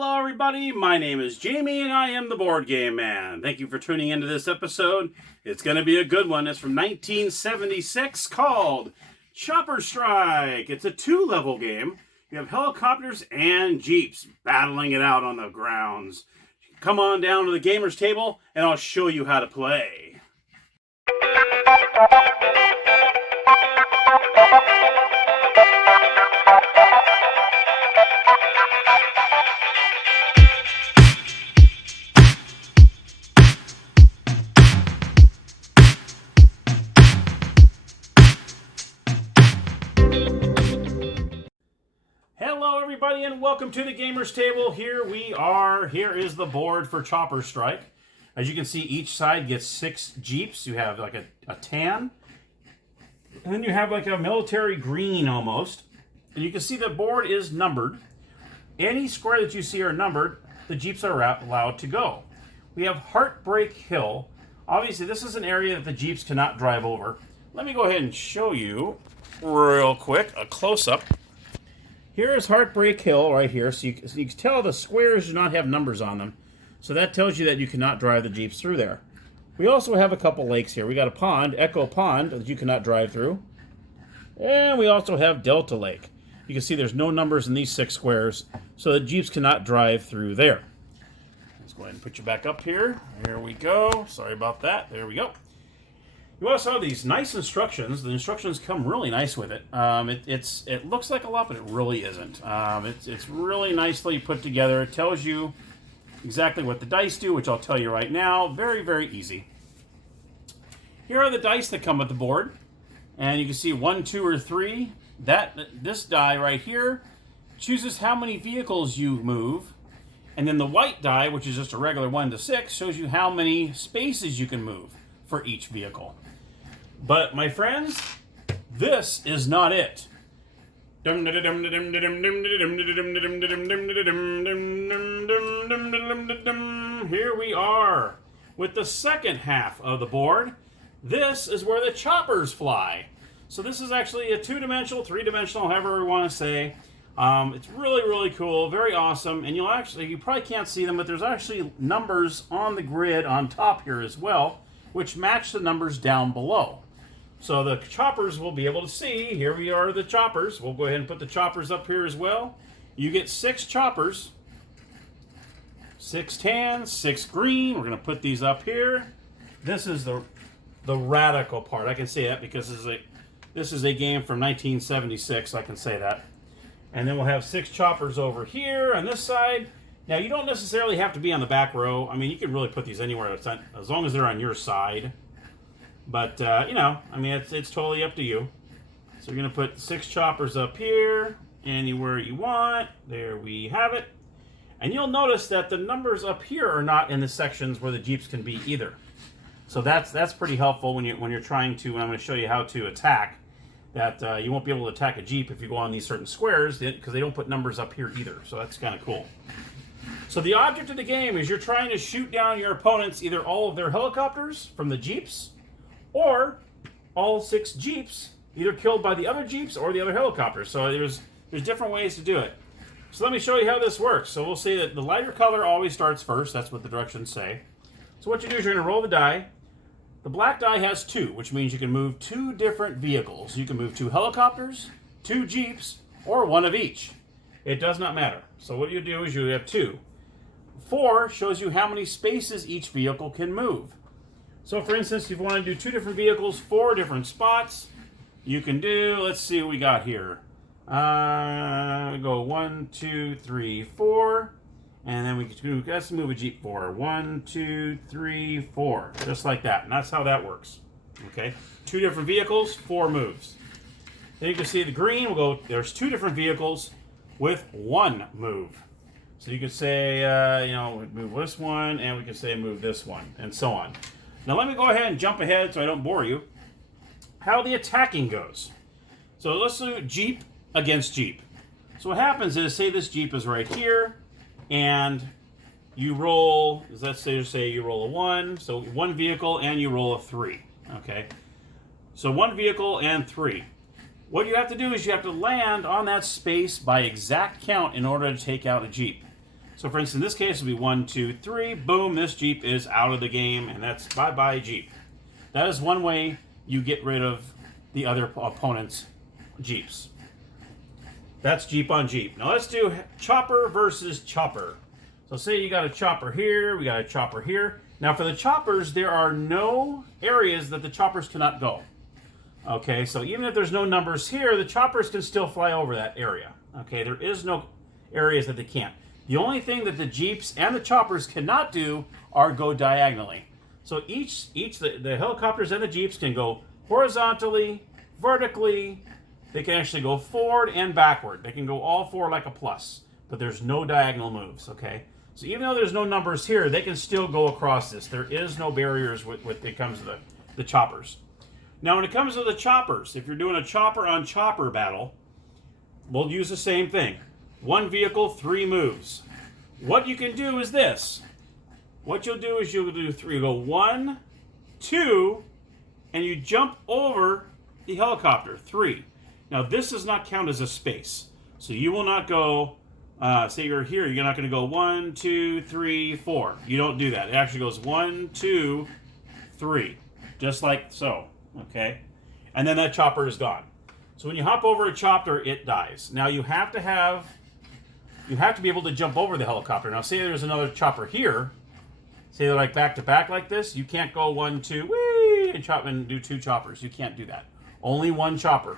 Hello everybody, my name is Jamie and I am the Board Game Man. Thank you for tuning into this episode. It's going to be a good one. It's from 1976 called Chopper Strike. It's a two-level game. You have helicopters and jeeps battling it out on the grounds. Come on down to the gamer's table and I'll show you how to play. Hello everybody and welcome to the gamer's table. Here we are. Here is the board for Chopper Strike. As you can see, each side gets 6 jeeps. You have like a tan, and then you have like a military green almost. And you can see the board is numbered. Any square that you see are numbered, the jeeps are allowed to go. We have Heartbreak Hill. Obviously this is an area that the jeeps cannot drive over. Let me go ahead and show you real quick a close-up. Here is Heartbreak Hill right here, so you can tell the squares do not have numbers on them. So that tells you that you cannot drive the jeeps through there. We also have a couple lakes here. We got a pond, Echo Pond, that you cannot drive through. And we also have Delta Lake. You can see there's no numbers in these 6 squares, so the jeeps cannot drive through there. Let's go ahead and put you back up here. Here we go. Sorry about that. There we go. You also have these nice instructions. The instructions come really nice with it. It looks like a lot, but it really isn't. It's really nicely put together. It tells you exactly what the dice do, which I'll tell you right now. Very, very easy. Here are the dice that come with the board. And you can see 1, 2, or 3. This die right here chooses how many vehicles you move. And then the white die, which is just a regular 1 to 6, shows you how many spaces you can move for each vehicle. But my friends, this is not it. Here we are with the second half of the board. This is where the choppers fly. So this is actually a 2-dimensional, 3-dimensional, however we want to say. It's really, really cool, very awesome. And you probably can't see them, but there's actually numbers on the grid on top here as well, which match the numbers down below. So the choppers will be able to see. Here we are, the choppers. We'll go ahead and put the choppers up here as well. You get 6 choppers. 6 tan, 6 green. We're going to put these up here. This is the radical part. I can say that because this is a game from 1976. I can say that. And then we'll have 6 choppers over here on this side. Now, you don't necessarily have to be on the back row. I mean, you can really put these anywhere, as long as they're on your side. But, it's totally up to you. So you're going to put 6 choppers up here, anywhere you want. There we have it. And you'll notice that the numbers up here are not in the sections where the jeeps can be either. So that's pretty helpful when you're trying to, and I'm going to show you how to attack, that you won't be able to attack a jeep if you go on these certain squares, because they don't put numbers up here either. So that's kind of cool. So the object of the game is you're trying to shoot down your opponents, either all of their helicopters from the jeeps, or all 6 jeeps, either killed by the other jeeps or the other helicopters. So there's different ways to do it. So let me show you how this works. So we'll say that the lighter color always starts first. That's what the directions say. So what you do is you're going to roll the die. The black die has 2, which means you can move 2 different vehicles. You can move 2 helicopters, 2 jeeps, or 1 of each. It does not matter. So what you do is you have 2. 4 shows you how many spaces each vehicle can move. So for instance, if you want to do 2 different vehicles, 4 different spots, you can do, let's see what we got here. Go 1, 2, 3, 4. And then we can do, let's move a jeep 4. 1, 2, 3, 4. Just like that. And that's how that works. Okay? 2 different vehicles, 4 moves. Then you can see the green will go, there's 2 different vehicles with 1 move. So you could say, move this one, and we could say move this one, and so on. Now let me go ahead and jump ahead so I don't bore you. How the attacking goes. So let's do Jeep against Jeep. So what happens is, say this Jeep is right here, and you roll, let's say you roll a 1, so 1 vehicle, and you roll a 3, okay? So 1 vehicle and 3. What you have to do is you have to land on that space by exact count in order to take out a Jeep. So for instance, in this case, it'll be 1, 2, 3. Boom, this Jeep is out of the game, and that's bye-bye Jeep. That is one way you get rid of the other opponent's Jeeps. That's Jeep on Jeep. Now let's do chopper versus chopper. So say you got a chopper here, we got a chopper here. Now for the choppers, there are no areas that the choppers cannot go. Okay, so even if there's no numbers here, the choppers can still fly over that area. Okay, there is no areas that they can't. The only thing that the Jeeps and the choppers cannot do are go diagonally. So the helicopters and the Jeeps can go horizontally, vertically. They can actually go forward and backward. They can go all four like a plus, but there's no diagonal moves, okay? So even though there's no numbers here, they can still go across this. There is no barriers when it comes to the choppers. Now when it comes to the choppers, if you're doing a chopper on chopper battle, we'll use the same thing. One vehicle, 3 moves. What you can do is this. What you'll do is you'll do 3. You go 1, 2, and you jump over the helicopter, 3. Now this does not count as a space. So you will not go, say you're here, you're not going to go 1, 2, 3, 4. You don't do that. It actually goes 1, 2, 3. Just like so, okay? And then that chopper is gone. So when you hop over a chopper, it dies. Now you have to be able to jump over the helicopter. Now say there's another chopper here. Say they're like back to back like this. You can't go 1, 2, whee, and chop and do 2 choppers. You can't do that. Only 1 chopper.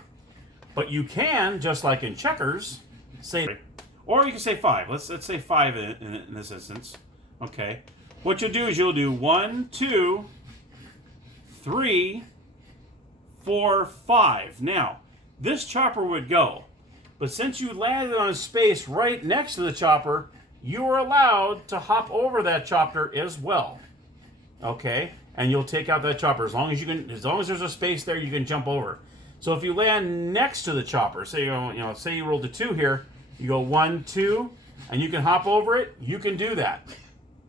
But you can, just like in checkers, say, or you can say 5. Let's say 5 in this instance. Okay. What you'll do is you'll do 1, 2, 3, 4, 5. Now, this chopper would go, but since you landed on a space right next to the chopper, you are allowed to hop over that chopper as well. Okay, and you'll take out that chopper as long as there's a space there, you can jump over. So if you land next to the chopper, say say you rolled a 2 here, you go 1, 2, and you can hop over it. You can do that.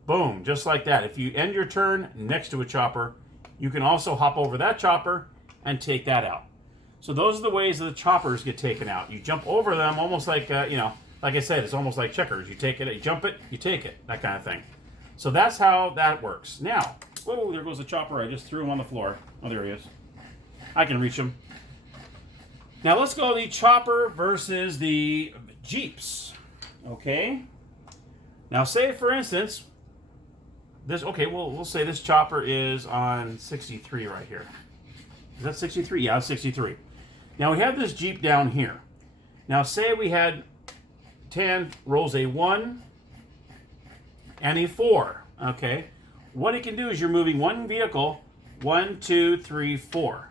Boom, just like that. If you end your turn next to a chopper, you can also hop over that chopper and take that out. So those are the ways that the choppers get taken out. You jump over them almost like, like I said, it's almost like checkers. You take it, you jump it, you take it, that kind of thing. So that's how that works. Now, oh, there goes the chopper. I just threw him on the floor. Oh, there he is. I can reach him. Now let's go the chopper versus the Jeeps. Okay. Now say, for instance, this. Okay, we'll say this chopper is on 63 right here. Is that 63? Yeah, it's 63. Now we have this Jeep down here. Now say we had Tan rolls a 1 and a 4. Okay. What it can do is you're moving one vehicle, 1, 2, 3, 4.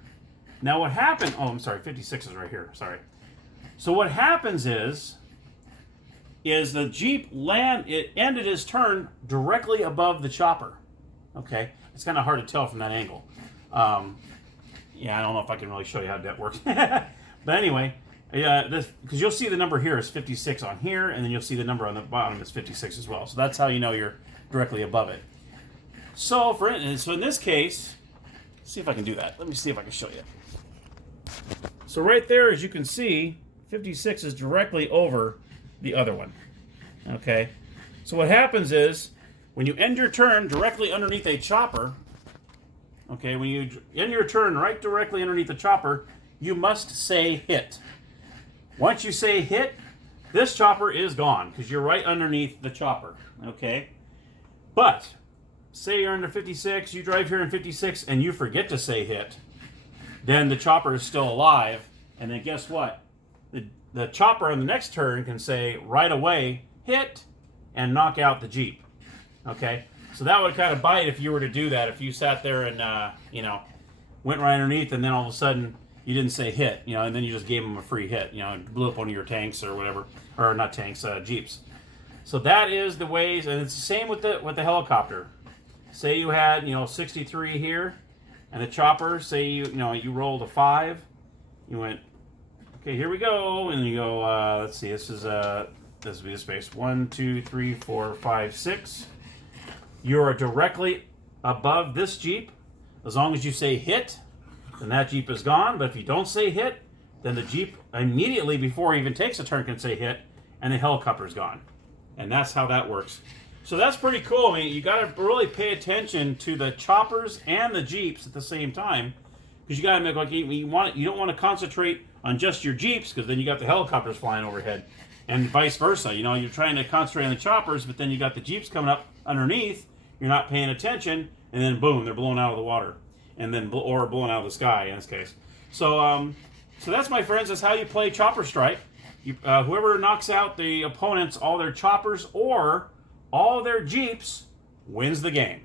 Now what happened, oh, I'm sorry, 56 is right here, sorry. So what happens is the Jeep it ended his turn directly above the chopper. Okay, it's kind of hard to tell from that angle. Yeah, I don't know if I can really show you how that works. But anyway, because you'll see the number here is 56 on here, and then you'll see the number on the bottom is 56 as well. So that's how you know you're directly above it. So in this case, let's see if I can do that. Let me see if I can show you. So right there, as you can see, 56 is directly over the other one. Okay. So what happens is, when you end your turn directly underneath a chopper, okay, when you end your turn right directly underneath the chopper, you must say hit. Once you say hit, this chopper is gone because you're right underneath the chopper. Okay. But say you're under 56, you drive here in 56, and you forget to say hit, then the chopper is still alive, and then guess what? The chopper on the next turn can say right away, hit, and knock out the Jeep. Okay? So that would kind of bite if you were to do that. If you sat there and, went right underneath, and then all of a sudden you didn't say hit, and then you just gave them a free hit, and blew up one of your tanks or whatever. Or not tanks, Jeeps. So that is the ways, and it's the same with the helicopter. Say you had, 63 here, and the chopper, say you rolled a 5, you went, okay, here we go, and you go, let's see, this would be the space, 1, 2, 3, 4, 5, 6. You are directly above this Jeep. As long as you say hit, then that Jeep is gone, but if you don't say hit, then the Jeep immediately before he even takes a turn can say hit, and the helicopter is gone. And that's how that works. So that's pretty cool. I mean, you got to really pay attention to the choppers and the Jeeps at the same time, because you got to make like you don't want to concentrate on just your Jeeps, because then you got the helicopters flying overhead, and vice versa. You know, you're trying to concentrate on the choppers, but then you got the Jeeps coming up underneath. You're not paying attention, and then boom, they're blown out of the water, and then or blown out of the sky in this case. So so that's, my friends, that's how you play Chopper Strike. Whoever knocks out the opponents, all their choppers or all their Jeeps, wins the game.